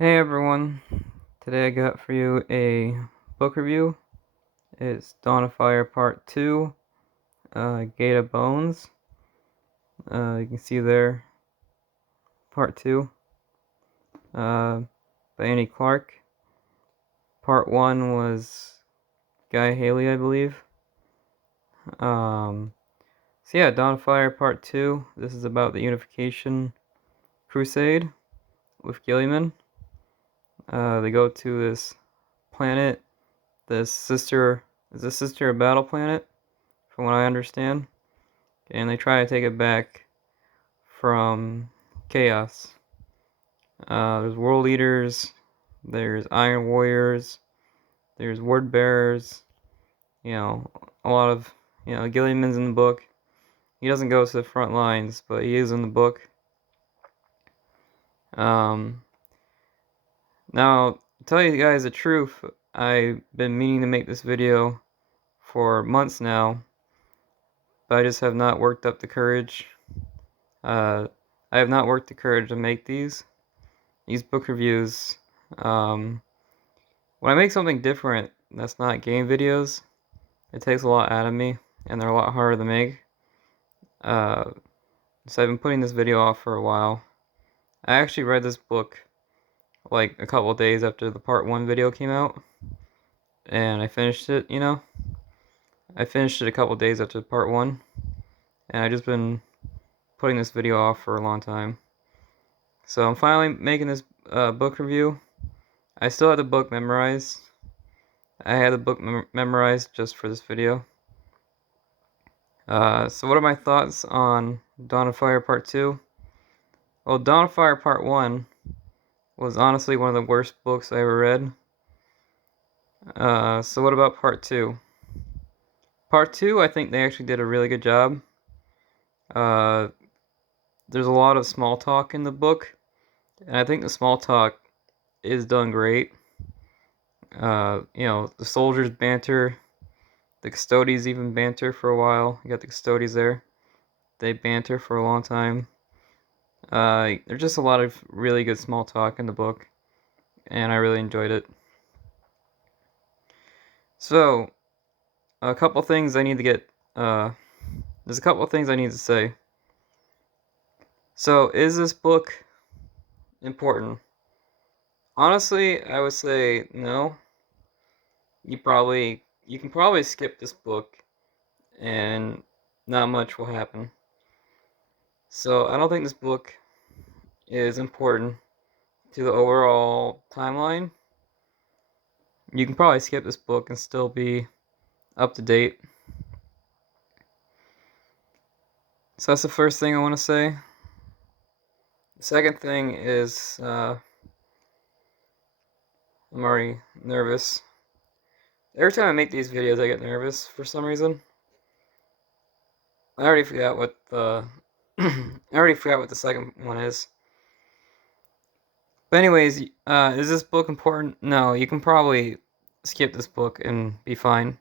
Hey everyone, today I got for you a book review. It's Dawn of Fire Part 2, Gate of Bones. You can see there, Part 2, by Annie Clark. Part 1 was Guy Haley, I believe. So yeah, Dawn of Fire Part 2, this is about the Unification Crusade with Gilliman. They go to this planet, this sister battle planet, from what I understand. And they try to take it back from chaos. There's world leaders, there's iron warriors, there's word bearers, a lot of, Gilliman's in the book. He doesn't go to the front lines, but he is in the book. Now, to tell you guys the truth, I've been meaning to make this video for months now, but I just have not worked up the courage. I have not worked the courage to make these book reviews. When I make something different that's not game videos, it takes a lot out of me, and they're a lot harder to make. So I've been putting this video off for a while. I actually read this book like a couple days after the part 1 video came out, and I finished it, I finished it a couple days after part 1, and I've just been putting this video off for a long time. So I'm finally making this book review. I still have the book memorized. I had the book memorized just for this video. So what are my thoughts on Dawn of Fire Part 2? Well, Dawn of Fire Part 1 was honestly one of the worst books I ever read. So what about Part 2? Part 2, I think they actually did a really good job. There's a lot of small talk in the book, and I think the small talk is done great. The soldiers banter, the Custodes even banter for a while. You got the Custodes there. They banter for a long time. There's just a lot of really good small talk in the book, and I really enjoyed it. So, a couple things I need to get, there's a couple things I need to say. So, is this book important? Honestly, I would say no. You can probably skip this book, and not much will happen. So, I don't think this book is important to the overall timeline. You can probably skip this book and still be up to date. So that's the first thing I want to say. The second thing is I'm already nervous. Every time I make these videos, I get nervous for some reason. I already forgot what the second one is. But anyways, is this book important? No, you can probably skip this book and be fine.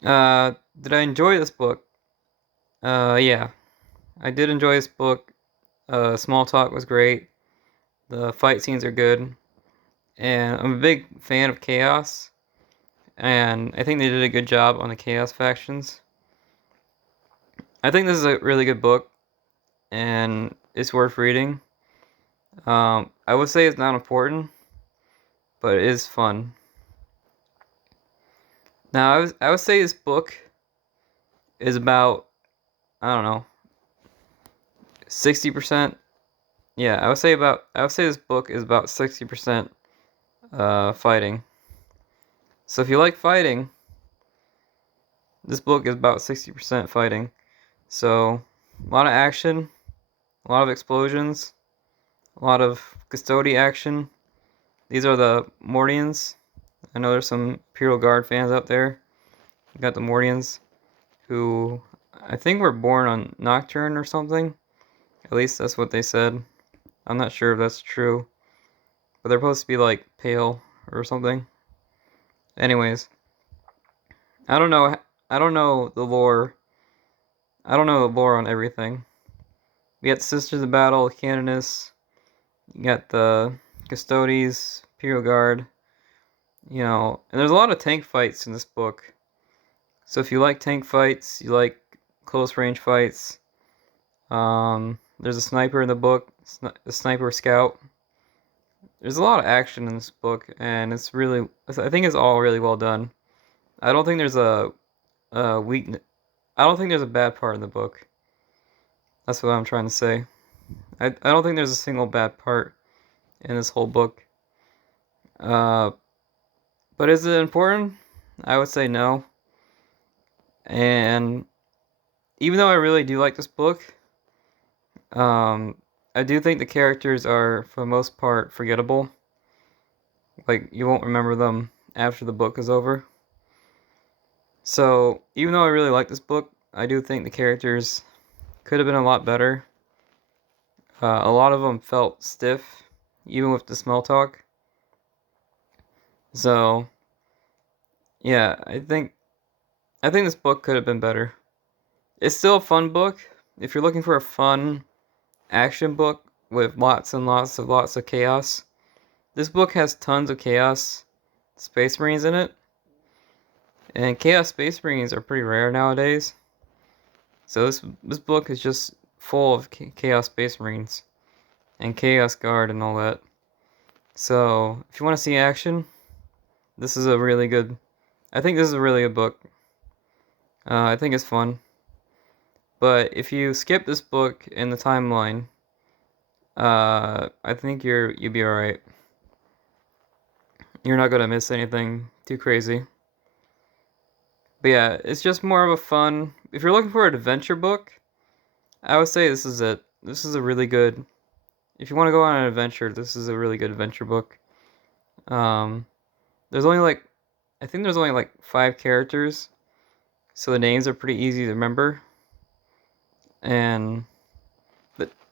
Did I enjoy this book? Yeah, I did enjoy this book. Small talk was great. The fight scenes are good, and I'm a big fan of chaos. And I think they did a good job on the chaos factions. I think this is a really good book, and it's worth reading. I would say it's not important, but it is fun. Now, I would say this book is about, I don't know, 60%. Yeah, I would say this book is about 60% fighting. So if you like fighting, this book is about 60% fighting. So a lot of action, a lot of explosions, a lot of Custode action. These are the Mordians. I know there's some Imperial Guard fans out there. You got the Mordians, who I think were born on Nocturne or something. At least that's what they said. I'm not sure if that's true, but they're supposed to be like pale or something. Anyways, I don't know. I don't know the lore. I don't know the lore on everything. We got Sisters of Battle, Canonus. You got the Custodes, Imperial Guard, and there's a lot of tank fights in this book. So if you like tank fights, you like close range fights, there's a sniper in the book, a sniper scout. There's a lot of action in this book, and I think it's all really well done. I don't think there's a weakness. I don't think there's a bad part in the book. That's what I'm trying to say. I don't think there's a single bad part in this whole book. But is it important? I would say no. And even though I really do like this book, I do think the characters are, for the most part, forgettable. Like, you won't remember them after the book is over. So, even though I really like this book, I do think the characters could have been a lot better. A lot of them felt stiff, even with the small talk. So, yeah, I think this book could have been better. It's still a fun book. If you're looking for a fun action book with lots of chaos, this book has tons of Chaos Space Marines in it. And Chaos Space Marines are pretty rare nowadays. So this book is just full of Chaos Space Marines and Chaos Guard and all that. So if you want to see action, this is a really good. I think this is a really good book. I think it's fun. But if you skip this book in the timeline, I think you'll be alright. You're not gonna miss anything too crazy. But yeah, it's just more of a fun. If you're looking for an adventure book, I would say this is it. This is a really good. If you want to go on an adventure, this is a really good adventure book. There's only I think there's only 5 characters, so the names are pretty easy to remember. And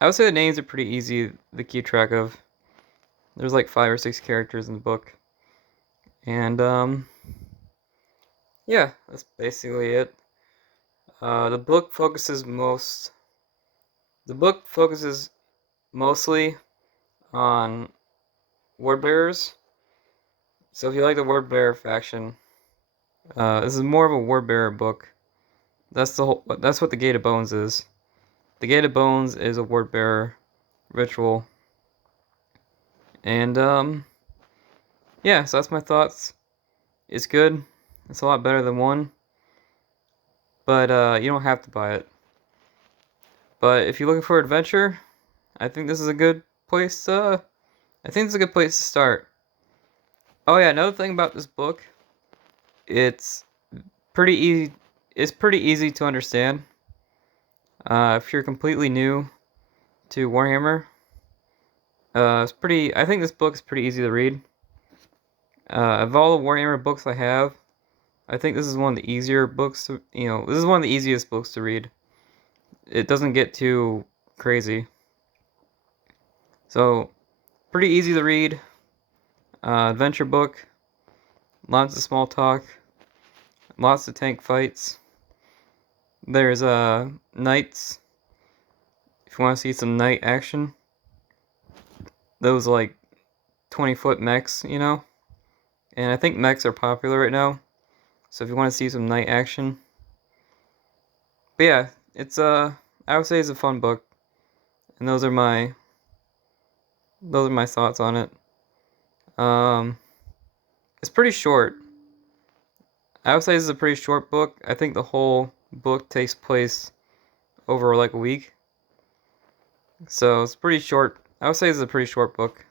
I would say the names are pretty easy to keep track of. There's 5 or 6 characters in the book, and yeah, that's basically it. The book focuses mostly on word bearers. So if you like the word bearer faction, this is more of a word bearer book. That's what the Gate of Bones is. The Gate of Bones is a word bearer ritual. And yeah, so that's my thoughts. It's good. It's a lot better than 1. But you don't have to buy it. But if you're looking for adventure, I think this is a good place to start. Oh yeah, another thing about this book, it's pretty easy. It's pretty easy to understand. If you're completely new to Warhammer, I think this book is pretty easy to read. Of all the Warhammer books I have, I think this is one of the easier books. This is one of the easiest books to read. It doesn't get too crazy. So, pretty easy to read. Adventure book. Lots of small talk. Lots of tank fights. There's knights. If you want to see some knight action. Those 20-foot mechs, And I think mechs are popular right now. So if you want to see some knight action. But yeah, it's I would say it's a fun book. And those are my thoughts on it. It's pretty short. I would say this is a pretty short book. I think the whole book takes place over a week. So it's pretty short. I would say this is a pretty short book.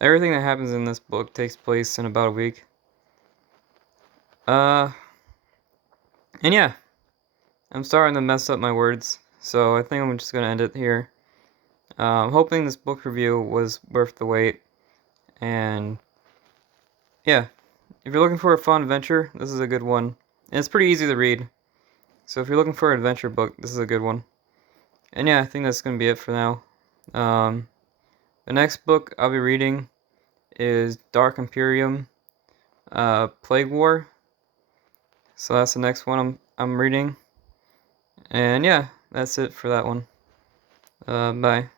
Everything that happens in this book takes place in about a week. And yeah, I'm starting to mess up my words, so I think I'm just gonna end it here. I'm hoping this book review was worth the wait, and yeah, if you're looking for a fun adventure, this is a good one. And it's pretty easy to read, so if you're looking for an adventure book, this is a good one. And yeah, I think that's gonna be it for now. The next book I'll be reading is Dark Imperium, Plague War. So that's the next one I'm reading. And yeah, that's it for that one. Bye.